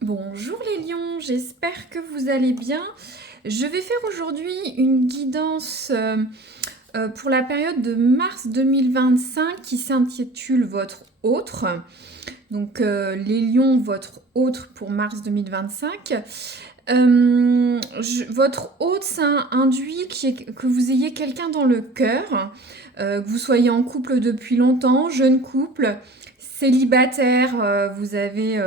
Bonjour les lions, j'espère que vous allez bien. Je vais faire aujourd'hui une guidance pour la période de mars 2025 qui s'intitule Votre autre. Donc les lions, votre autre pour mars 2025. Votre autre, ça induit que vous ayez quelqu'un dans le cœur, que vous soyez en couple depuis longtemps, jeune couple, célibataire, vous avez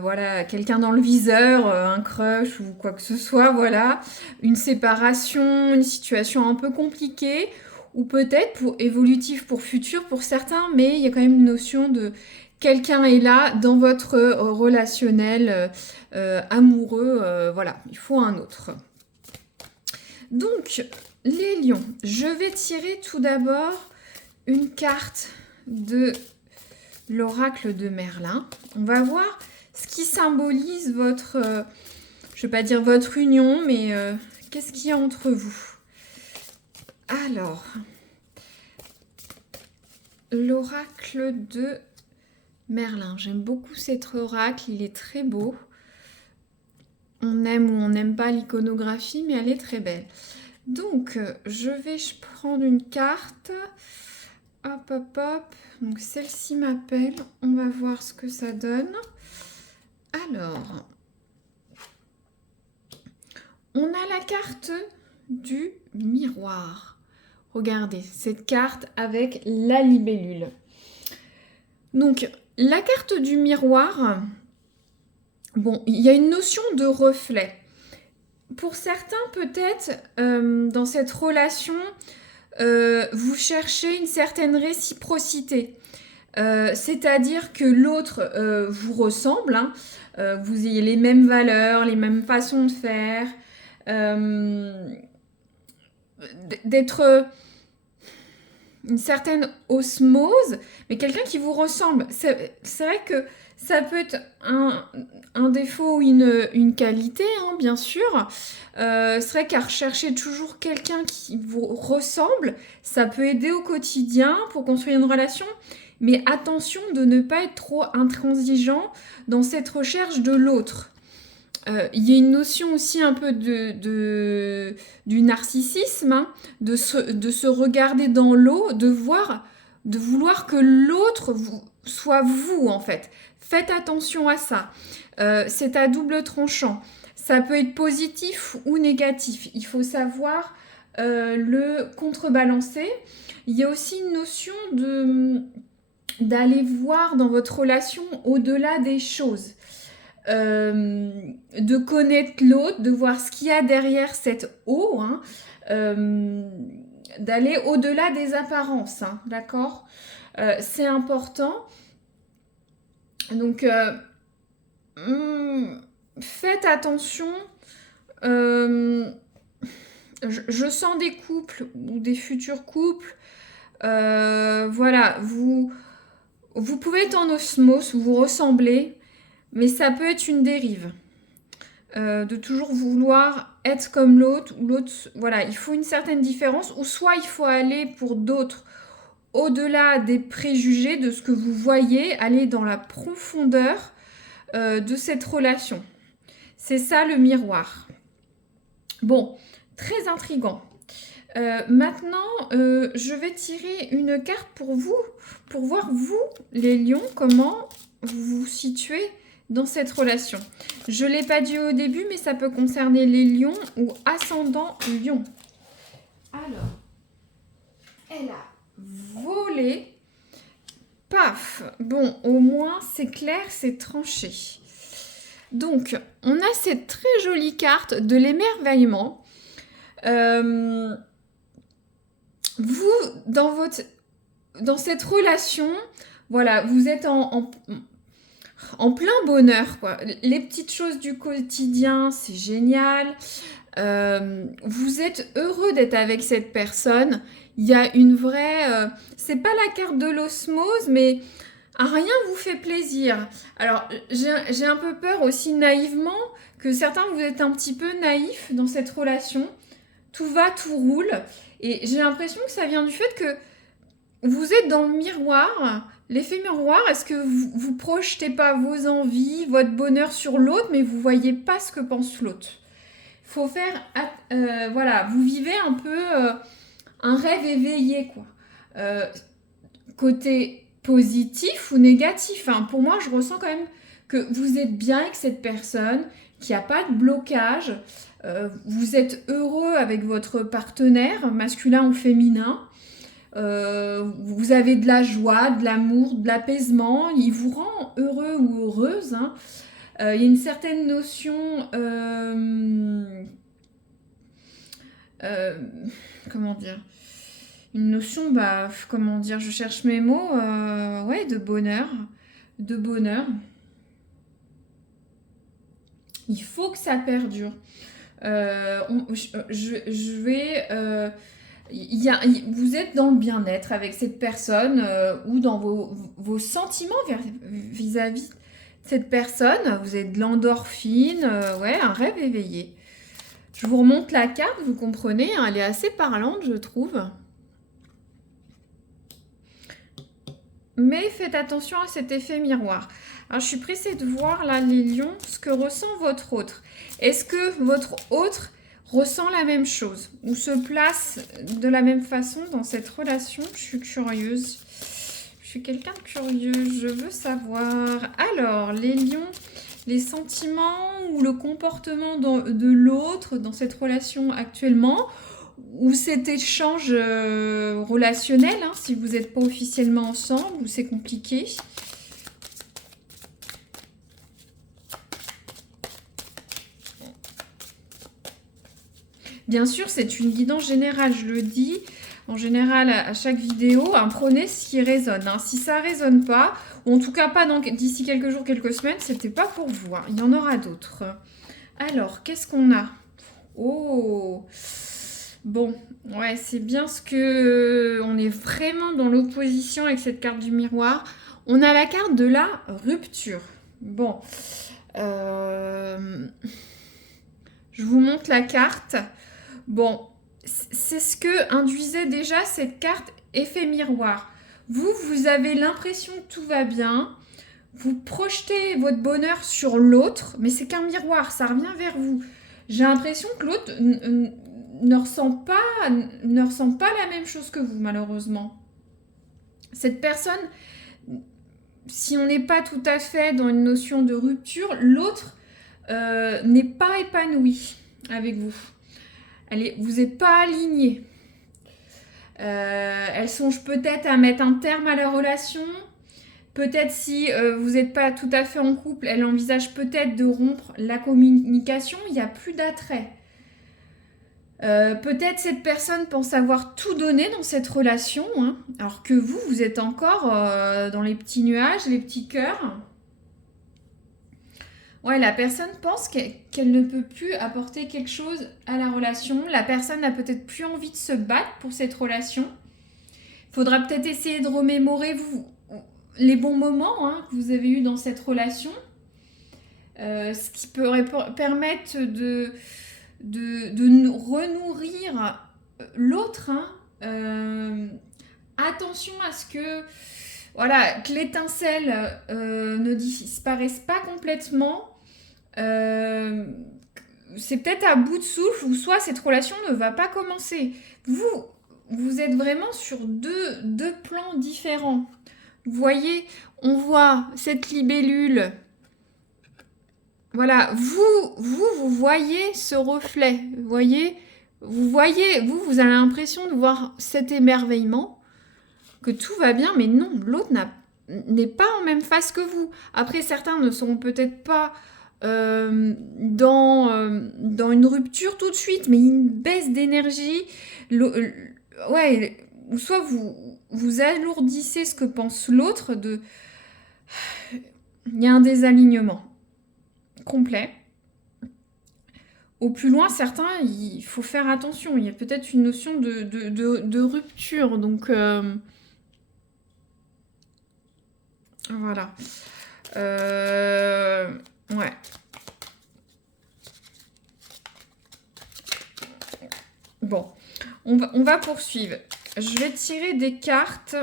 voilà, quelqu'un dans le viseur, un crush ou quoi que ce soit, voilà, une séparation, une situation un peu compliquée, ou peut-être pour évolutif pour futur pour certains, mais il y a quand même une notion de quelqu'un est là dans votre relationnel amoureux, voilà, il faut un autre. Donc, les lions, je vais tirer tout d'abord une carte de l'oracle de Merlin. On va voir ce qui symbolise votre, je ne vais pas dire votre union, mais qu'est-ce qu'il y a entre vous? Alors, l'oracle de Merlin. J'aime beaucoup cet oracle, il est très beau. On aime ou on n'aime pas l'iconographie, mais elle est très belle. Donc, je vais prendre une carte. Hop, hop, hop. Donc, celle-ci m'appelle. On va voir ce que ça donne. Alors, on a la carte du miroir. Regardez, cette carte avec la libellule. Donc, la carte du miroir, bon, il y a une notion de reflet. Pour certains, peut-être, dans cette relation, vous cherchez une certaine réciprocité. C'est-à-dire que l'autre vous ressemble, hein, vous ayez les mêmes valeurs, les mêmes façons de faire, d'être une certaine osmose, mais quelqu'un qui vous ressemble. C'est vrai que ça peut être un défaut ou une qualité, hein, bien sûr. C'est vrai qu'à rechercher toujours quelqu'un qui vous ressemble, ça peut aider au quotidien pour construire une relation. Mais attention de ne pas être trop intransigeant dans cette recherche de l'autre. Il y a une notion aussi un peu du narcissisme, hein, de se regarder dans l'eau, de vouloir que l'autre soit vous en fait. Faites attention à ça. C'est à double tranchant. Ça peut être positif ou négatif. Il faut savoir le contrebalancer. Il y a aussi une notion d'aller voir dans votre relation au-delà des choses. De connaître l'autre, de voir ce qu'il y a derrière cette eau, hein, d'aller au-delà des apparences, hein, d'accord? C'est important. Donc, faites attention. Je sens des couples ou des futurs couples. Voilà, vous pouvez être en osmose, vous ressemblez, mais ça peut être une dérive. De toujours vouloir être comme l'autre, ou l'autre, voilà, il faut une certaine différence, ou soit il faut aller pour d'autres au-delà des préjugés, de ce que vous voyez, aller dans la profondeur de cette relation. C'est ça le miroir. Bon, très intriguant. Maintenant, je vais tirer une carte pour vous, pour voir vous, les lions, comment vous vous situez dans cette relation. Je ne l'ai pas dit au début, mais ça peut concerner les lions ou ascendant lion. Alors, elle a volé. Paf. Bon, au moins, c'est clair, c'est tranché. Donc, on a cette très jolie carte de l'émerveillement. Vous, dans cette relation, voilà, vous êtes en plein bonheur, quoi. Les petites choses du quotidien, c'est génial. Vous êtes heureux d'être avec cette personne. Il y a une vraie... c'est pas la carte de l'osmose, mais rien vous fait plaisir. Alors, j'ai un peu peur aussi naïvement que certains, vous êtes un petit peu naïfs dans cette relation. Tout va, tout roule. Et j'ai l'impression que ça vient du fait que vous êtes dans le miroir, L'effet miroir, est-ce que vous projetez pas vos envies, votre bonheur sur l'autre, mais vous voyez pas ce que pense l'autre? Faut faire, voilà, vous vivez un peu un rêve éveillé, quoi. Euh, Côté positif ou négatif, hein. Pour moi, je ressens quand même que vous êtes bien avec cette personne, qu'il n'y a pas de blocage, vous êtes heureux avec votre partenaire, masculin ou féminin. Vous avez de la joie, de l'amour, de l'apaisement, il vous rend heureux ou heureuse, hein. Il y a une certaine notion, euh, comment dire, une notion, bah, comment dire, je cherche mes mots, ouais, de bonheur, de bonheur. Il faut que ça perdure. Je vais, vous êtes dans le bien-être avec cette personne ou dans vos sentiments vis-à-vis de cette personne. Vous êtes de l'endorphine, ouais, un rêve éveillé. Je vous remonte la carte, vous comprenez, hein, elle est assez parlante, je trouve. Mais faites attention à cet effet miroir. Alors, je suis pressée de voir là, les lions, ce que ressent votre autre. Est-ce que votre autre ressent la même chose ou se place de la même façon dans cette relation? Je suis curieuse. Je suis quelqu'un de curieux, je veux savoir. Alors, les lions, les sentiments ou le comportement de l'autre dans cette relation actuellement, ou cet échange relationnel, hein, si vous n'êtes pas officiellement ensemble, ou c'est compliqué. Bien sûr, c'est une guidance générale, je le dis. En général, à chaque vidéo, hein, prenez ce qui résonne. Hein. Si ça ne résonne pas, ou en tout cas pas d'ici quelques jours, quelques semaines, c'était pas pour vous. Hein. Il y en aura d'autres. Alors, qu'est-ce qu'on a? Oh, bon, ouais, c'est bien ce que... On est vraiment dans l'opposition avec cette carte du miroir. On a la carte de la rupture. Bon, je vous montre la carte. Bon, c'est ce que induisait déjà cette carte effet miroir. Vous avez l'impression que tout va bien. Vous projetez votre bonheur sur l'autre, mais c'est qu'un miroir, ça revient vers vous. J'ai l'impression que l'autre ne ressent pas la même chose que vous, malheureusement. Cette personne, si on n'est pas tout à fait dans une notion de rupture, l'autre n'est pas épanoui avec vous. Vous n'êtes pas alignés. Elle songe peut-être à mettre un terme à la relation. Peut-être si vous n'êtes pas tout à fait en couple, elle envisage peut-être de rompre la communication. Il n'y a plus d'attrait. Peut-être cette personne pense avoir tout donné dans cette relation, hein, alors que vous êtes encore dans les petits nuages, les petits cœurs. Ouais, la personne pense qu'elle ne peut plus apporter quelque chose à la relation. La personne n'a peut-être plus envie de se battre pour cette relation. Il faudra peut-être essayer de remémorer les bons moments, hein, que vous avez eus dans cette relation. Ce qui pourrait permettre de renourrir l'autre. Hein. Attention à ce que, voilà, que l'étincelle ne disparaisse pas complètement. C'est peut-être à bout de souffle, ou soit cette relation ne va pas commencer. Vous êtes vraiment sur deux plans différents. Vous voyez, on voit cette libellule. Voilà, vous voyez ce reflet. Vous voyez, vous avez l'impression de voir cet émerveillement, que tout va bien, mais non, l'autre n'est pas en même phase que vous. Après, certains ne seront peut-être pas dans une rupture tout de suite, mais une baisse d'énergie. Ouais, ou soit vous alourdissez ce que pense l'autre, il y a un désalignement complet. Au plus loin, certains, il faut faire attention. Il y a peut-être une notion de rupture. Donc, voilà. Ouais. Bon, on va poursuivre. Je vais tirer des cartes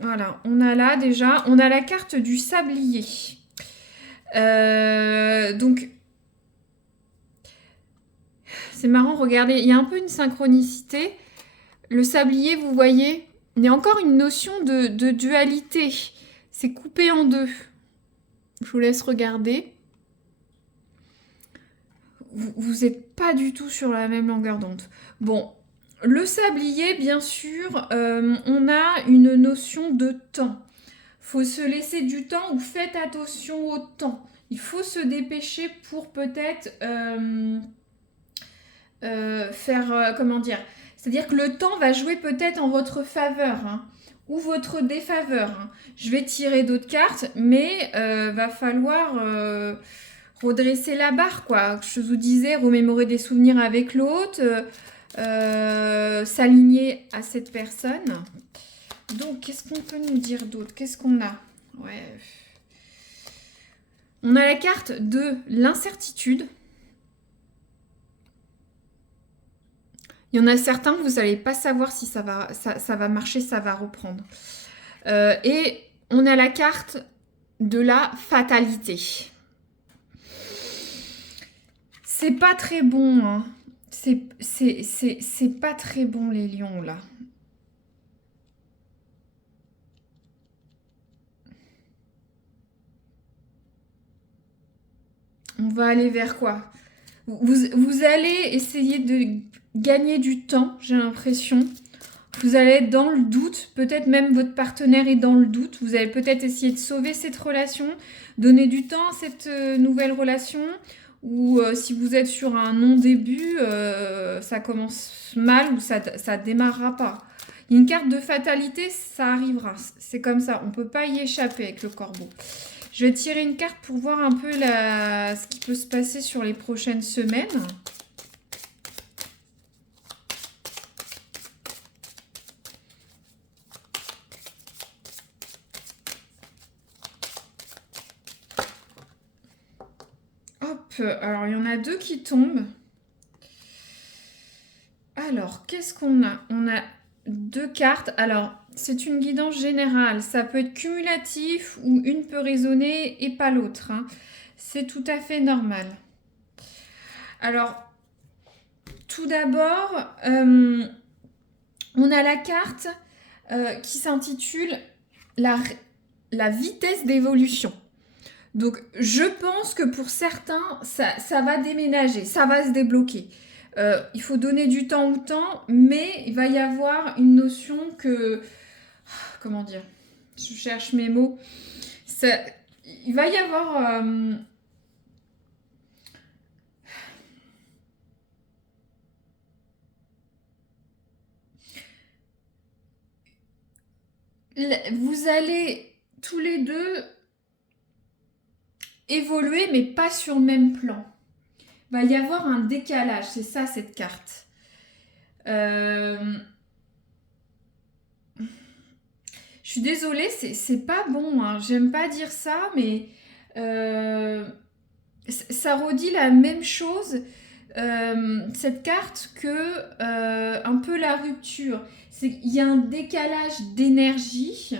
Voilà, on a là déjà, on a la carte du sablier. Donc, c'est marrant, regardez, il y a un peu une synchronicité. Le sablier, vous voyez, il y a encore une notion de dualité. C'est coupé en deux. Je vous laisse regarder. Vous n'êtes pas du tout sur la même longueur d'onde. Bon, le sablier, bien sûr, on a une notion de temps. Faut se laisser du temps ou faites attention au temps. Il faut se dépêcher pour peut-être faire, comment dire, c'est-à-dire que le temps va jouer peut-être en votre faveur, hein, ou votre défaveur, hein. Je vais tirer d'autres cartes, mais va falloir redresser la barre, quoi. Je vous disais, remémorer des souvenirs avec l'autre, s'aligner à cette personne. Donc, qu'est-ce qu'on peut nous dire d'autre? Qu'est-ce qu'on a? Ouais. On a la carte de l'incertitude. Il y en a certains, vous n'allez pas savoir si ça va marcher, ça va reprendre. Et on a la carte de la fatalité. C'est pas très bon, hein. C'est pas très bon, les lions, là. On va aller vers quoi? Vous allez essayer de gagner du temps, j'ai l'impression. Vous allez être dans le doute, peut-être même votre partenaire est dans le doute. Vous allez peut-être essayer de sauver cette relation, donner du temps à cette nouvelle relation. Ou si vous êtes sur un non-début, ça commence mal ou ça démarrera pas. Il y a une carte de fatalité, ça arrivera. C'est comme ça, on ne peut pas y échapper avec le corbeau. Je vais tirer une carte pour voir un peu ce qui peut se passer sur les prochaines semaines. Hop, alors il y en a deux qui tombent. Alors, qu'est-ce qu'on a? On a deux cartes. Alors, c'est une guidance générale. Ça peut être cumulatif ou une peut résonner et pas l'autre, hein. C'est tout à fait normal. Alors, tout d'abord, on a la carte qui s'intitule la vitesse d'évolution. Donc, je pense que pour certains, ça va déménager, ça va se débloquer. Il faut donner du temps au temps, mais il va y avoir une notion que... Comment dire? Je cherche mes mots. Il va y avoir... vous allez tous les deux évoluer, mais pas sur le même plan. Il va y avoir un décalage, c'est ça cette carte. Je suis désolée, c'est pas bon, hein. J'aime pas dire ça, mais ça redit la même chose, cette carte, que un peu la rupture. Il y a un décalage d'énergie.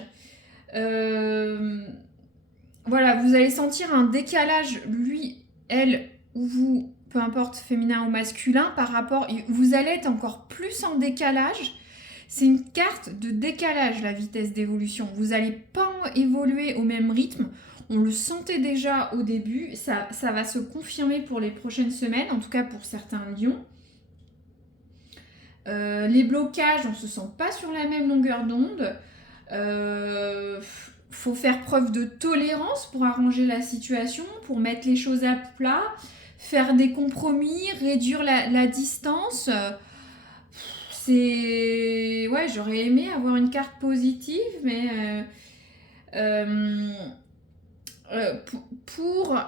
Voilà, vous allez sentir un décalage, lui, elle, ou vous, peu importe, féminin ou masculin, par rapport... Vous allez être encore plus en décalage. C'est une carte de décalage, la vitesse d'évolution. Vous n'allez pas évoluer au même rythme. On le sentait déjà au début. Ça va se confirmer pour les prochaines semaines, en tout cas pour certains lions. Les blocages, on ne se sent pas sur la même longueur d'onde. Faut faire preuve de tolérance pour arranger la situation, pour mettre les choses à plat, faire des compromis, réduire la distance. Ouais, j'aurais aimé avoir une carte positive, mais pour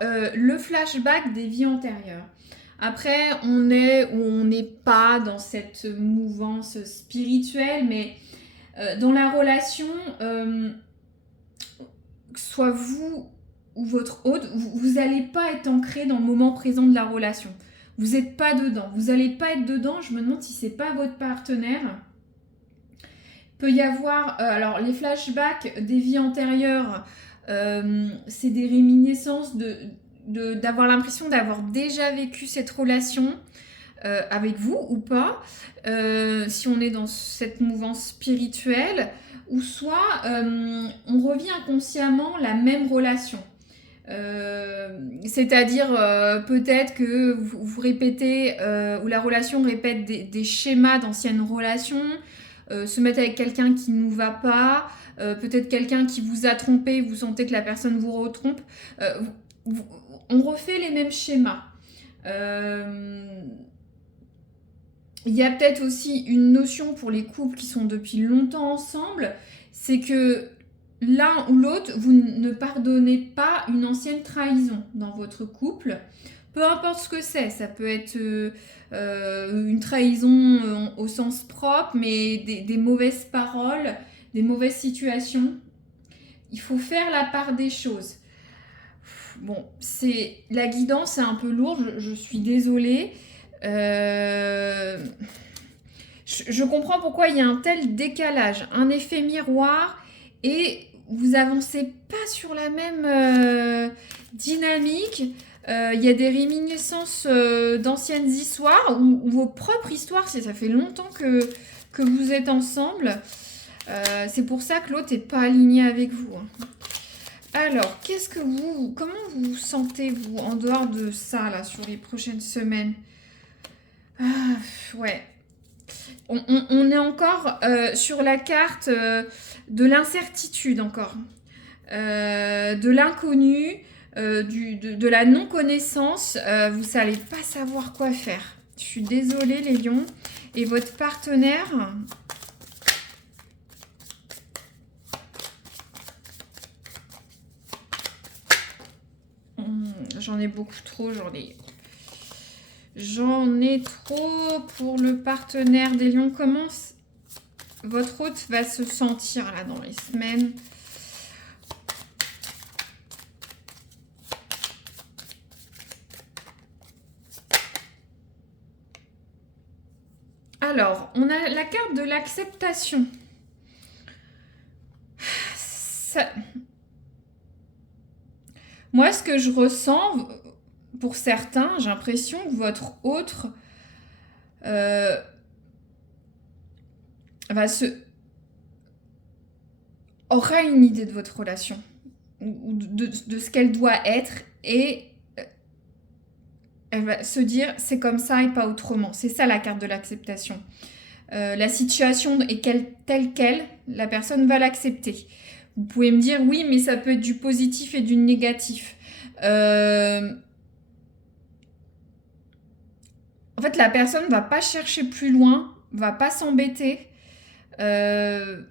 le flashback des vies antérieures. Après, on est ou on n'est pas dans cette mouvance spirituelle, mais dans la relation, que ce soit vous ou votre hôte, vous n'allez pas être ancré dans le moment présent de la relation. Vous n'êtes pas dedans. Vous n'allez pas être dedans. Je me demande si c'est pas votre partenaire. peut y avoir, alors les flashbacks des vies antérieures, c'est des réminiscences d'avoir l'impression d'avoir déjà vécu cette relation avec vous ou pas, si on est dans cette mouvance spirituelle, ou soit on revit inconsciemment la même relation. C'est-à-dire peut-être que vous répétez, ou la relation répète des schémas d'anciennes relations, se mettre avec quelqu'un qui ne nous va pas, peut-être quelqu'un qui vous a trompé, vous sentez que la personne vous retrompe, on refait les mêmes schémas. Il y a peut-être aussi une notion pour les couples qui sont depuis longtemps ensemble, c'est que l'un ou l'autre, vous ne pardonnez pas une ancienne trahison dans votre couple. Peu importe ce que c'est, ça peut être une trahison au sens propre, mais des mauvaises paroles, des mauvaises situations. Il faut faire la part des choses. Bon, la guidance est un peu lourde, je suis désolée. Je comprends pourquoi il y a un tel décalage, un effet miroir, et vous avancez pas sur la même dynamique. Il y a des réminiscences d'anciennes histoires ou vos propres histoires, si ça fait longtemps que vous êtes ensemble. C'est pour ça que l'autre n'est pas aligné avec vous. Alors, comment vous sentez-vous en dehors de ça là sur les prochaines semaines? Ouais. On est encore sur la carte de l'incertitude encore, de l'inconnu, de la non-connaissance. Vous n'allez pas savoir quoi faire. Je suis désolée les lions. Et votre partenaire... J'en ai beaucoup trop, J'en ai trop pour le partenaire des lions. Comment votre hôte va se sentir là dans les semaines? Alors, on a la carte de l'acceptation. Moi, ce que je ressens, pour certains, j'ai l'impression que votre autre aura une idée de votre relation, ou de ce qu'elle doit être, et elle va se dire c'est comme ça et pas autrement. C'est ça la carte de l'acceptation. La situation est telle qu'elle, la personne va l'accepter. Vous pouvez me dire oui, mais ça peut être du positif et du négatif. En fait, la personne va pas chercher plus loin, va pas s'embêter. Elle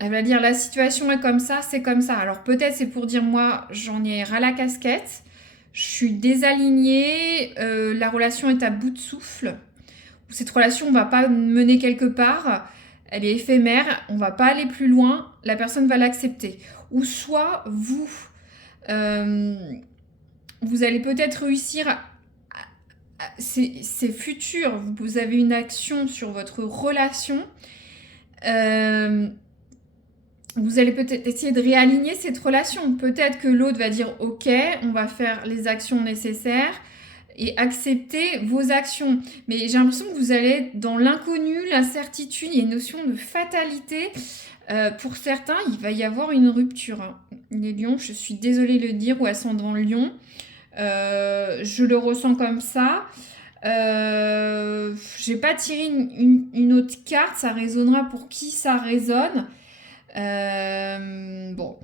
va dire la situation est comme ça, c'est comme ça. Alors peut-être c'est pour dire moi j'en ai ras la casquette, je suis désalignée, la relation est à bout de souffle. Cette relation ne va pas mener quelque part, elle est éphémère, on va pas aller plus loin, la personne va l'accepter. Ou soit vous allez peut-être réussir c'est futur, vous avez une action sur votre relation, vous allez peut-être essayer de réaligner cette relation. Peut-être que l'autre va dire ok, on va faire les actions nécessaires et accepter vos actions. Mais j'ai l'impression que vous allez être dans l'inconnu, l'incertitude, il y a une notion de fatalité. Pour certains, il va y avoir une rupture. Les lions, je suis désolée de le dire, ou ascendant lion, je le ressens comme ça. J'ai pas tiré une autre carte, ça résonnera pour qui ça résonne. Bon,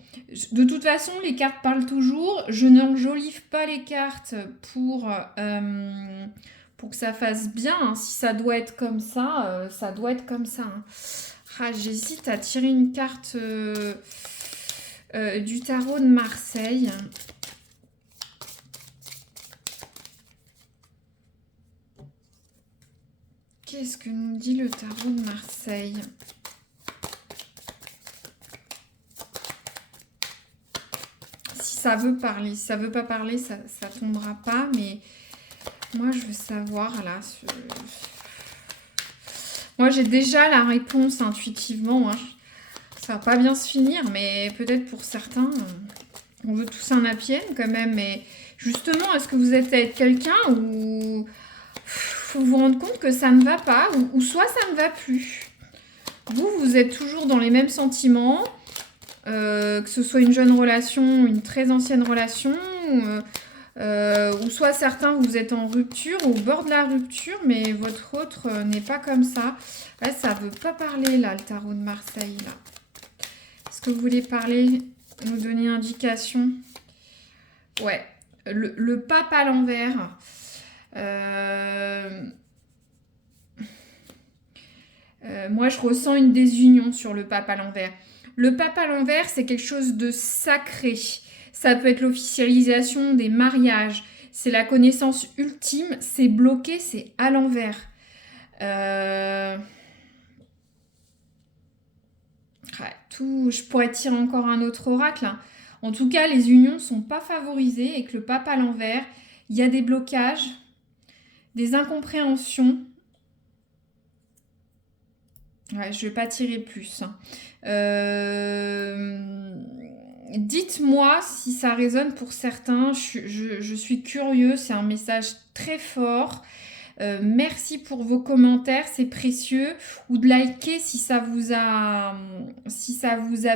de toute façon, les cartes parlent toujours. Je n'enjolive pas les cartes pour que ça fasse bien. Hein. Si ça doit être comme ça, ça doit être comme ça. Hein. J'hésite à tirer une carte du tarot de Marseille. Qu'est-ce que nous dit le tarot de Marseille ? Si ça veut parler, si ça veut pas parler, ça tombera pas. Mais moi, je veux savoir là. Moi, j'ai déjà la réponse intuitivement. Hein. Ça va pas bien se finir, mais peut-être pour certains, on veut tous un happy end quand même. Mais justement, est-ce que vous êtes avec quelqu'un où faut vous rendre compte que ça ne va pas, ou soit ça ne va plus. Vous êtes toujours dans les mêmes sentiments, que ce soit une jeune relation, une très ancienne relation, ou soit certains, vous êtes en rupture, au bord de la rupture, mais votre autre n'est pas comme ça. Là, ça veut pas parler, là, le tarot de Marseille, là. Est-ce que vous voulez parler, nous donner une indication? Ouais, le pape à l'envers. Moi, je ressens une désunion sur le pape à l'envers. Le pape à l'envers, c'est quelque chose de sacré. Ça peut être l'officialisation des mariages. C'est la connaissance ultime. C'est bloqué, c'est à l'envers. Je pourrais tirer encore un autre oracle. Hein. En tout cas, les unions ne sont pas favorisées et que le pape à l'envers, il y a des blocages, des incompréhensions. Ouais, je ne vais pas tirer plus. Hein. Dites-moi si ça résonne pour certains. Je suis curieuse, c'est un message très fort. Merci pour vos commentaires, c'est précieux. Ou de liker si ça vous a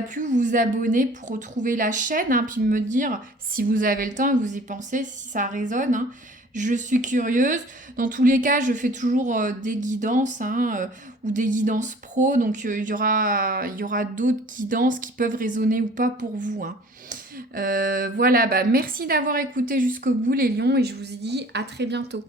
plu, vous abonner pour retrouver la chaîne, hein, puis me dire si vous avez le temps et vous y pensez, si ça résonne. Hein. Je suis curieuse. Dans tous les cas, je fais toujours des guidances ou des guidances pro. Donc, il y aura d'autres guidances qui peuvent résonner ou pas pour vous. Hein. Voilà, merci d'avoir écouté jusqu'au bout les lions et je vous dis à très bientôt.